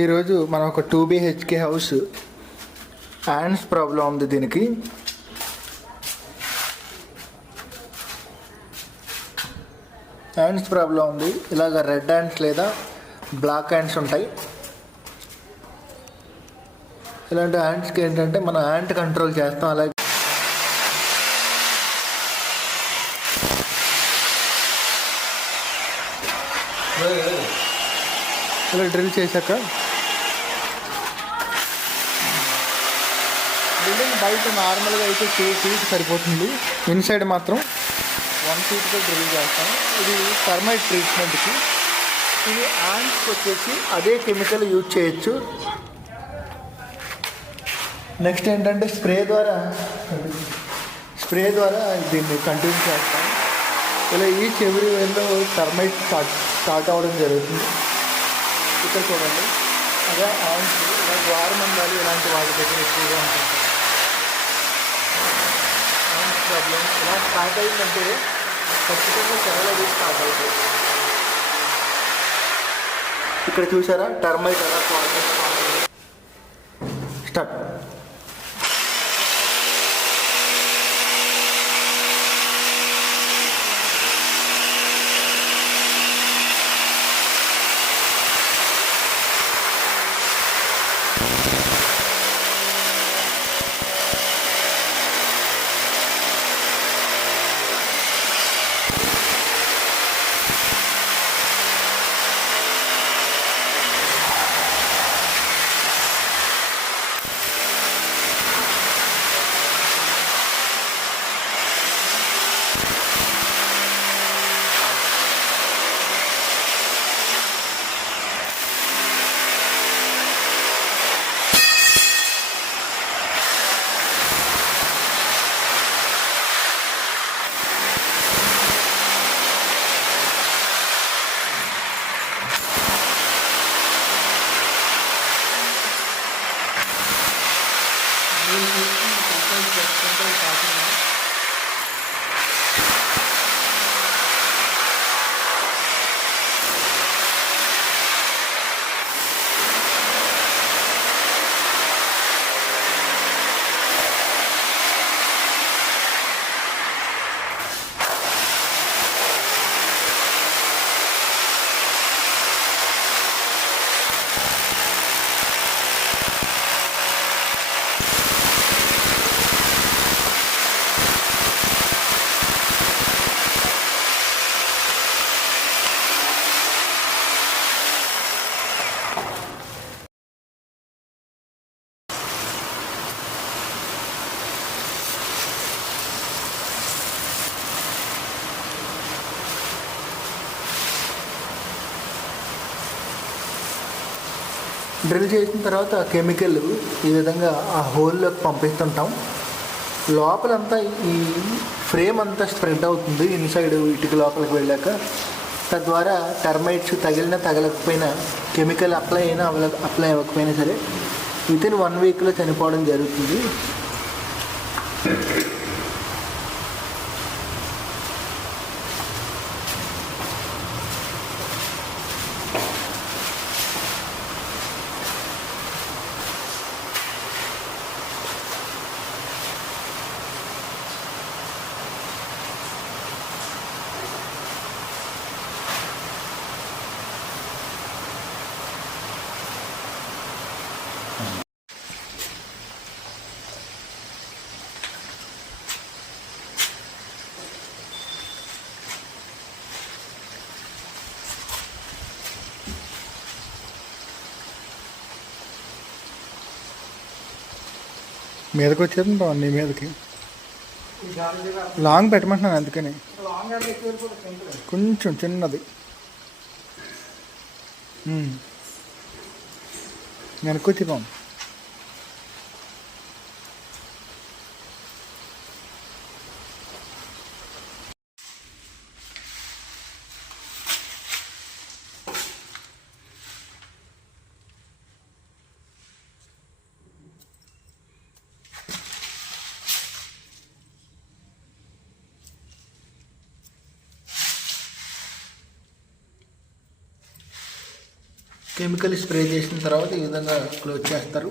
ఈరోజు మనం ఒక 2 BHK హౌస్ యాండ్స్ ప్రాబ్లం ఉంది. దీనికి యాండ్స్ ప్రాబ్లం ఉంది. ఇలాగ రెడ్ యాండ్స్ లేదా బ్లాక్ యాండ్స్ ఉంటాయి. ఇలాంటి యాండ్స్కి ఏంటంటే మనం యాంట్ కంట్రోల్ చేస్తాం. అలాగే ఇలా డ్రిల్ చేశాక బిల్డింగ్ బయట నార్మల్గా అయితే 2 feet సరిపోతుంది. ఇన్సైడ్ మాత్రం 1 feetతో డ్రిల్ చేస్తాం. ఇది టర్మైట్ ట్రీట్మెంట్కి. ఇది యాంట్స్కి వచ్చేసి అదే కెమికల్ యూజ్ చేయొచ్చు. నెక్స్ట్ ఏంటంటే స్ప్రే ద్వారా దీన్ని కంటిన్యూ చేస్తాం. ఇలా ఈచ్ ఎవ్రీ వేలో టర్మైట్ స్టార్ట్ అవ్వడం జరుగుతుంది. ఇక్కడ చూడండి, అదే యాంట్స్ ఇలా ద్వారమందాలు ఇలాంటి వాటి దగ్గర ఎక్కువగా ఉంటుంది. యాంట్స్ ప్రాబ్లం ఇలా స్టార్ట్ అయిందంటే ఖచ్చితంగా చెరలది స్టార్ట్ అవుతుంది. ఇక్కడ చూసారా టర్మైట్ ఎలా స్టార్ట్. డ్రిల్ చేసిన తర్వాత కెమికల్ ఈ విధంగా ఆ హోల్లోకి పంపిస్తుంటాం. లోపలంతా ఈ ఫ్రేమ్ అంతా స్ప్రెడ్ అవుతుంది ఇన్సైడ్ ఇటుక లోపలికి వెళ్ళాక. తద్వారా టర్మైట్స్ తగిలినా తగలకపోయినా, కెమికల్ అప్లై అవ్వకపోయినా సరే వితిన్ 1 weekలో చనిపోవడం జరుగుతుంది. మీదకి వచ్చేది నీ మీదకి లాంగ్ పెట్టమంటున్నాను, అందుకని కొంచెం చిన్నది వెనక్కి వచ్చి బాగుంది. కెమికల్ స్ప్రే చేసిన తర్వాత ఈ విధంగా క్లోజ్ చేస్తారు.